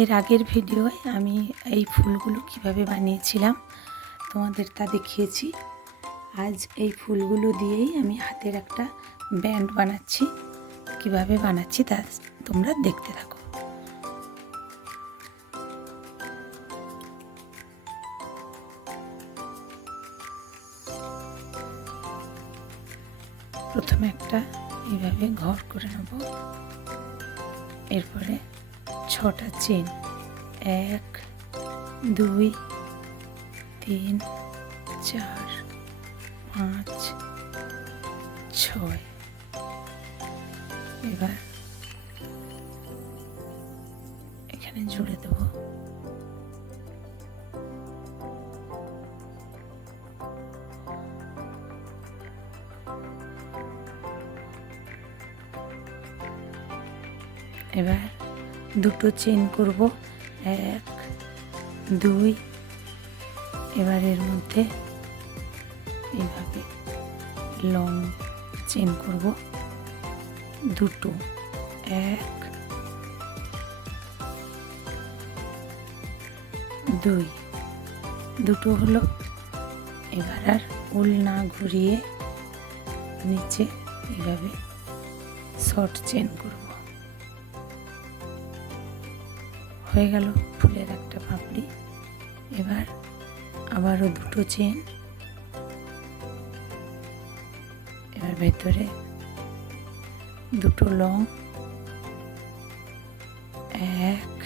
এর আগের ভিডিওয় আমি এই ফুলগুলো কিভাবে বানিয়েছিলাম তোমাদের তা দেখিয়েছি। আজ এই ফুলগুলো দিয়েই আমি হাতের একটা ব্যান্ড বানাচ্ছি। কিভাবে বানাচ্ছি তা তোমরা দেখতে থাকো। প্রথমে একটা এইভাবে ঘর করে নেব, এরপরে 6টা চেন 1 2 3 4 5 6। এবার এখানে জুড়ে দেব। এবার দুটো চেন করব 1 2। এবার এর মধ্যে এইভাবে লং চেন করব দুটো 1 2 দুটো হলো। এবার আর উল না ঘুরিয়ে নিচে এইভাবে শর্ট চেন করব। হয়ে গেল ফুলের একটা পাপড়ি। এবার আবারও দুটো চেন, এবার ভেতরে দুটো লং 1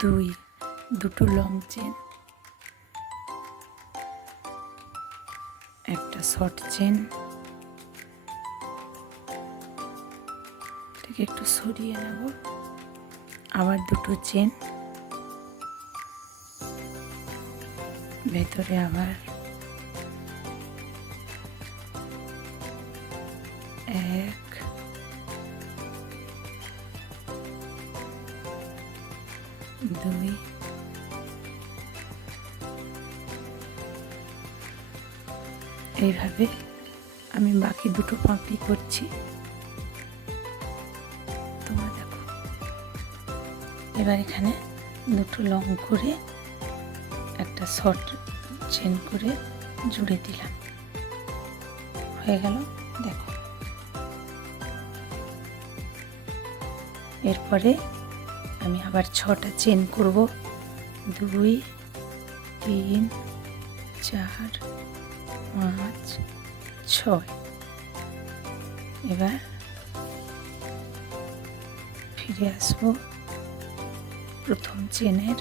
2 দুটো লং চেন, একটা শর্ট চেন, এটাকে একটু সরিয়ে নেব। আবার দুটো চেন, ভেতরে আবার 1 2 এইভাবে আমি বাকি দুটো পাপড়ি করছি, তোমরা দেখো। এবার এখানে দুটো লং করে একটা শর্ট চেন করে জুড়ে দিলাম। হয়ে গেল, দেখো। এরপরে আমি আবার 6টা চেন করব 2 3 4 5 6। এবার ফিরে আসবো প্রথম চেনের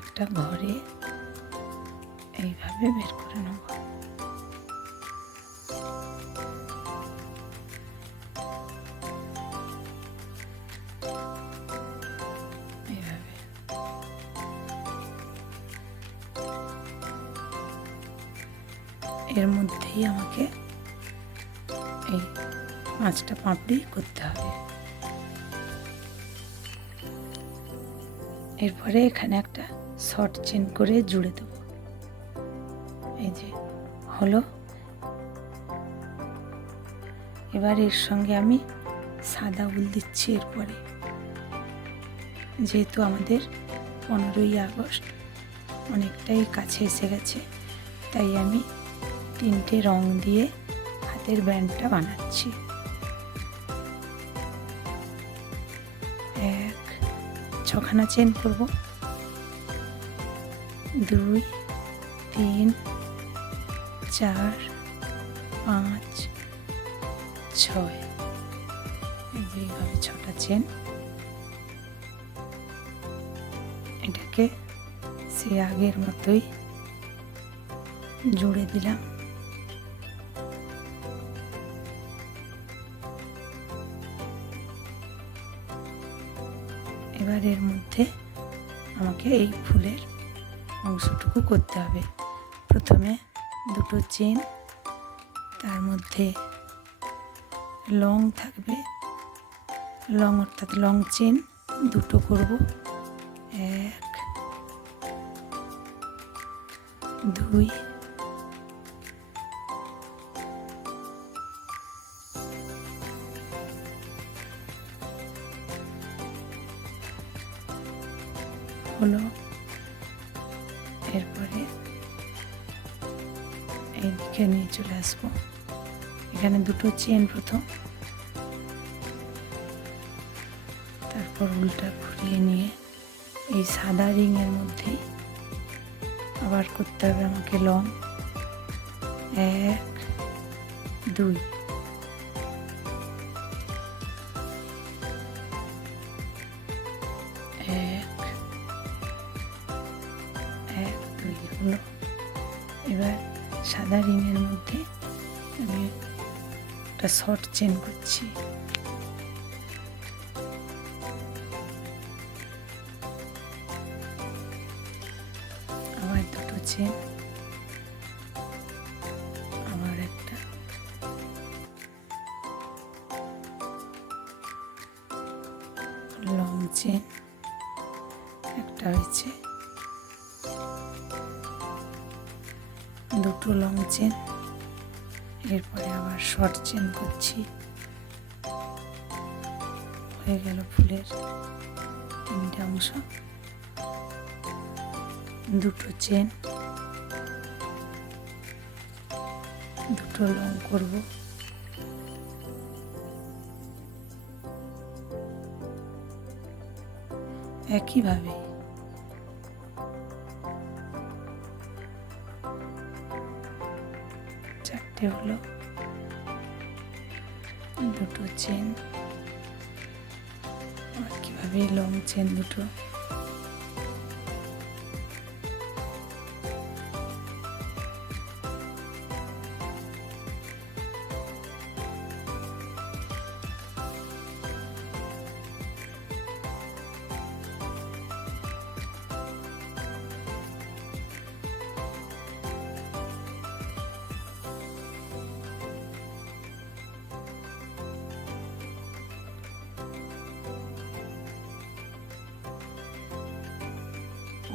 একটা ঘরে, এইভাবে বের করে নেব। এইভাবে এর মধ্যেই আমাকে এই 5টা পাপড়ি করতে হবে। এরপরে এখানে একটা শর্ট চেন করে জুড়ে দেব। এই যে হলো। এবার এর সঙ্গে আমি সাদা উল দিচ্ছি। এরপরে যেহেতু আমাদের 15ই আগস্ট অনেকটাই কাছে এসে গেছে, তাই আমি 3টে রং দিয়ে হাতের ব্যান্ডটা বানাচ্ছি। 6খানা চেন করব 2 3 4 5 6। এইভাবে 6টা চেন, এটাকে সে আগের মতোই জুড়ে দিলাম। এবার এর মধ্যে আমাকে এই ফুলের অংশটুকু করতে হবে। প্রথমে দুটো চেন, তার মধ্যে লং থাকবে, লং অর্থাৎ লং চেন দুটো করব 1 2 হলো। এরপরে এইদিকে নিয়ে চলে আসবো। এখানে দুটো চেন প্রথম, তারপর উল্টা ঘুরিয়ে নিয়ে এই সাদা রিংয়ের মধ্যেই আবার করতে হবে আমাকে লং 1 2। হলো। এবার সাদা রিংয়ের মধ্যে আমি একটা শর্ট চেন করছি। আবার দুটো চেন, আবার একটা, লং চেন একটা হয়েছে, দুটো লং চেন, এরপরে আবার শর্ট চেন করছি। হয়ে গেল ফুলের 3টে অংশ। দুটো চেন, দুটো লং করব। একইভাবে চারটে হলো। দুটো চেন, একইভাবে লং চেন দুটো,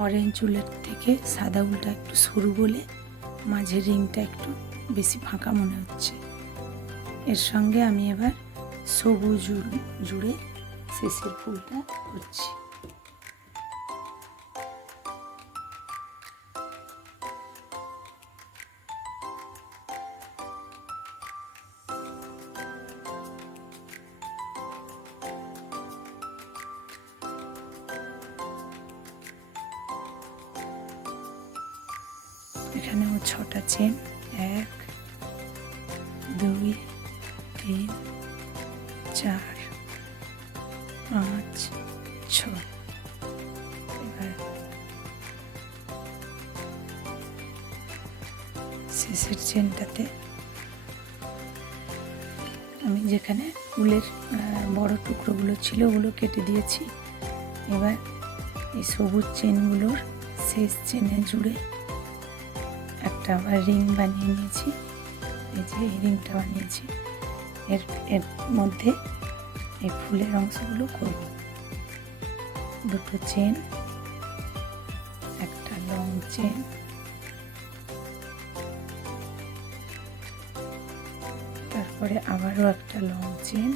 অরেঞ্জ উলের থেকে সাদা উলটা একটু সরু বলে মাঝের রিংটা একটু বেশি ফাঁকা মনে হচ্ছে। এর সঙ্গে আমি এবার সবুজ জুড়ে শেষের ফুলটা করছি। এখানেও 6টা চেন, 1 2 3 4 5 6। এবার শেষের চেনটাতে আমি যেখানে উলের বড় টুকরোগুলো ছিল ওগুলো কেটে দিয়েছি। এবার এই সবুজ চেনগুলোর শেষ চেনে জুড়ে একটা আবার রিং বানিয়ে নিয়েছি। এই যে এই রিংটা বানিয়েছি, এর মধ্যে এই ফুলের অংশগুলো করব। দুটো চেন, একটা লং চেন, তারপরে আবারও একটা লং চেন,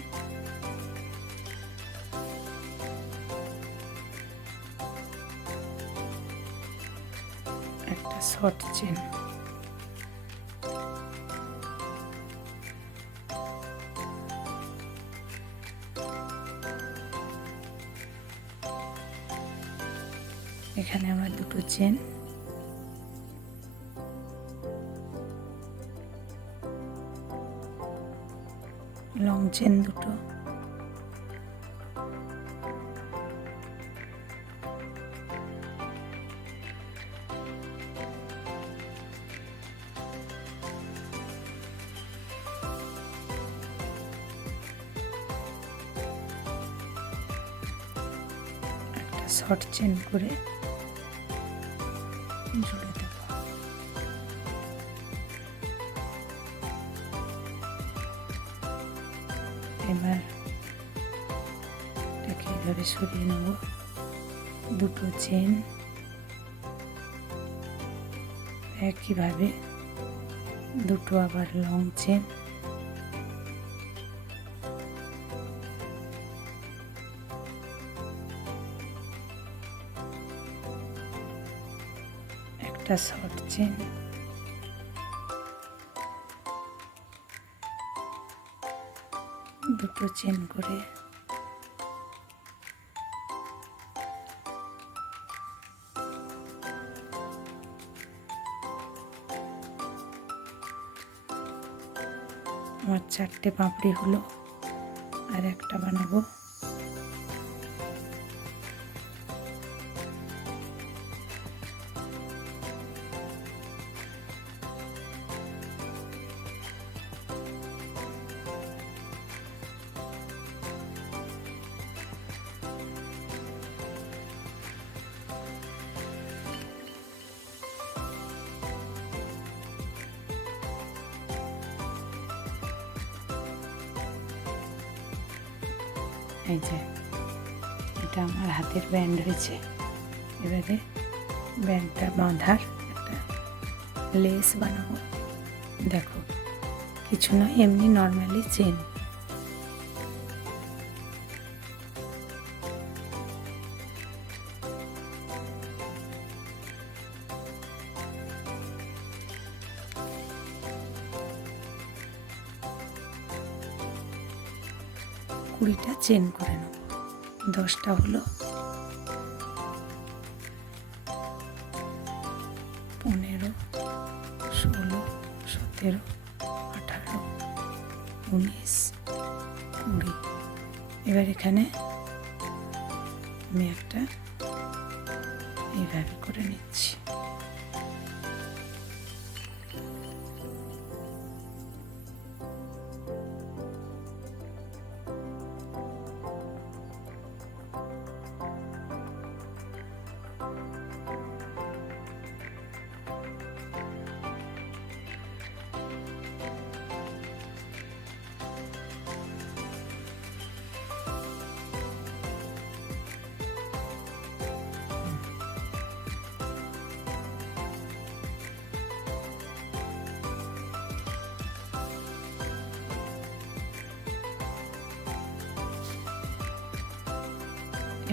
একটা শর্ট চেন। এখানে আমার দুটো চেন, লং চেন দুটো, একটা শর্ট চেন করে জুড়ে দেব। এবার এটাকে এইভাবে সরিয়ে নেব। দুটো চেন, একইভাবে দুটো আবার লং চেন, একটা শর্ট চেন, দুটো চেন করে আমার 4টে পাপড়ি হলো, আর একটা বানাবো। এই যে এটা আমার হাতের ব্যান্ড হয়েছে। এবারে ব্যান্ডটা বাঁধার একটা লেস বানাবো। দেখো, কিছু নয়, এমনি নর্মালি চেন। কুড়িটা চেন করে নেব, 10টা হলো, 15, 16, 17, 18, 19, 20। এবার এখানে আমি একটা এইভাবে করে নিচ্ছি।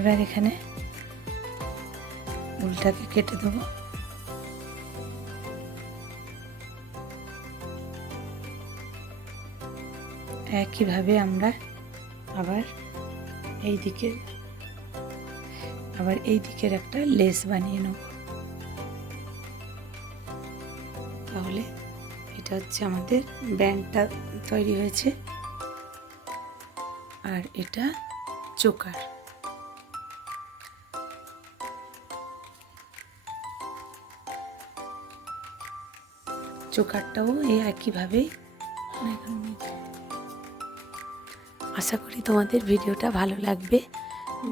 এবার এখানে উলটাকে কেটে দেবো। একইভাবে আমরা আবার এই দিকের একটা লেস বানিয়ে নেব। তাহলে এটা হচ্ছে আমাদের ব্যান্ডটা তৈরি হয়েছে, আর এটা চোকার। চোকারটাও এই একইভাবেই। আশা করি তোমাদের ভিডিওটা ভালো লাগবে।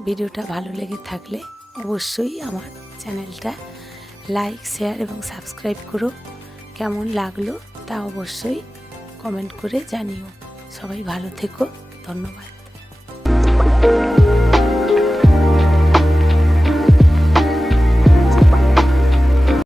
ভিডিওটা ভালো লেগে থাকলে অবশ্যই আমার চ্যানেলটা লাইক, শেয়ার এবং সাবস্ক্রাইব করো। কেমন লাগলো তা অবশ্যই কমেন্ট করে জানিও। সবাই ভালো থেকো, ধন্যবাদ।